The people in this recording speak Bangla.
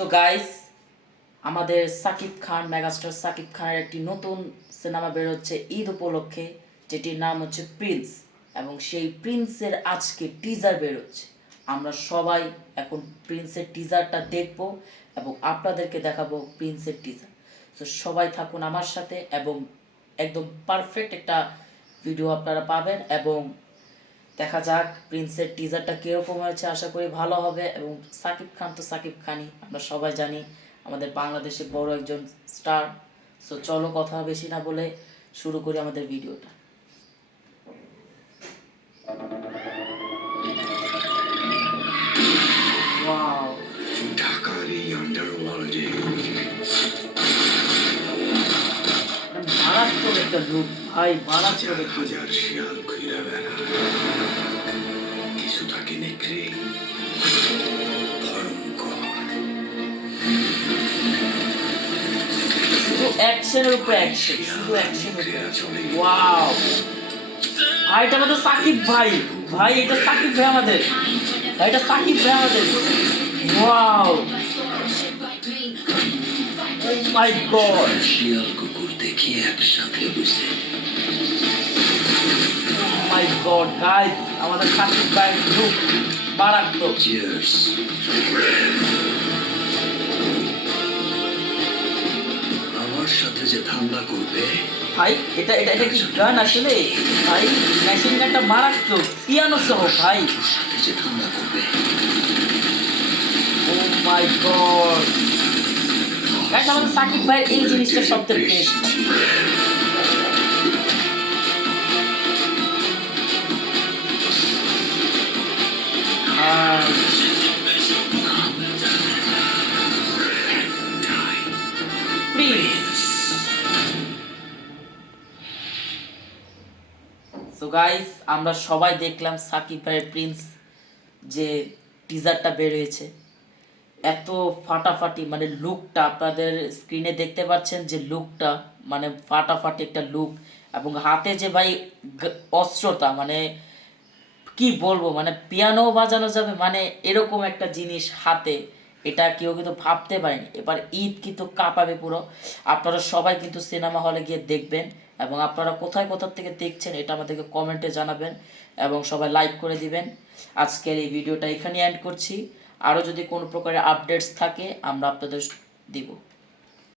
সো গাইস, আমাদের সাকিব খান মেগাস্টার সাকিব খানের একটি নতুন সিনেমা বের হচ্ছে ঈদ উপলক্ষে, যেটির নাম হচ্ছে প্রিন্স। এবং সেই প্রিন্সের আজকে টিজার বের হচ্ছে। আমরা সবাই এখন প্রিন্সের টিজারটা দেখব এবং আপনাদেরকে দেখাবো প্রিন্সের টিজার। সো সবাই থাকুন আমার সাথে এবং একদম পারফেক্ট একটা ভিডিও আপনারা পাবেন। এবং দেখা যাক প্রিন্সের টিজারটা কীরকম হয়েছে। আশা করি ভালো হবে। এবং সাকিব খান তো সাকিব খানই, আমরা সবাই জানি, আমাদের বাংলাদেশের বড় একজন স্টার। সো চলো কথা বেশি না বলে শুরু করি আমাদের ভিডিওটা। ওয়াও, ঢাকার এই আন্ডারওয়ার্ল্ডে মারাত্মক একটা লুক ভাই, মারাত্মক একটা হাজার শিয়াল ঘুরে বেড়া, কিছু থাকে নেকড়ে ভয়ঙ্কর। শুধু অ্যাকশনের উপর অ্যাকশন, শুধু অ্যাকশন। ওয়াও ভাই, এটা আমাদের সাকিব ভাই। ভাই এটা সাকিব ভাই আমাদের, ভাই এটা সাকিব ভাই আমাদের। ওয়াও, ও মাই গড, শিয়াল কুকুর দেখি একসাথে বসে। ও মাই গড গাইস, আমাদের সাকিব ভাই লুক মারাত্মক। চিয়ার্স। আমার সাথে যে ধান্দা করবে, ভাই এটা এটা এটা কি গান আসলে? ভাই মেশিন গানটা মারাত্মক, পিয়ানো সহ ভাই। তোর সাথে যে ধান্দা করবে, ও মাই গড গাইস, আমাদের সাকিব ভাই এই জিনিসটা সবথেকে বেস্ট। সো গাইস, আমরা সবাই দেখলাম সাকিব ভাইয়ের প্রিন্স যে টিজারটা বের হয়েছে। এত ফাটাফাটি, মানে লুকটা আপনাদের স্ক্রিনে দেখতে পাচ্ছেন যে লুকটা, মানে ফাটাফাটি একটা লুক। এবং হাতে যে ভাই অস্ত্রতা, মানে কি বলবো, মানে পিয়ানো বাজানো যাবে, মানে এরকম একটা জিনিস হাতে, এটা কেউ কিন্তু ভাবতে পারেনি। এবার ঈদ কিন্তু কাঁপাবে পুরো। আপনারা সবাই কিন্তু সিনেমা হলে গিয়ে দেখবেন। এবং আপনারা কোথায় থেকে দেখছেন এটা আমাদেরকে কমেন্টে জানাবেন এবং সবাই লাইক করে দিবেন। আজকের এই ভিডিওটা এখানে এন্ড করছি। আরও যদি কোনো প্রকারের আপডেটস থাকে আমরা আপনাদের দিব।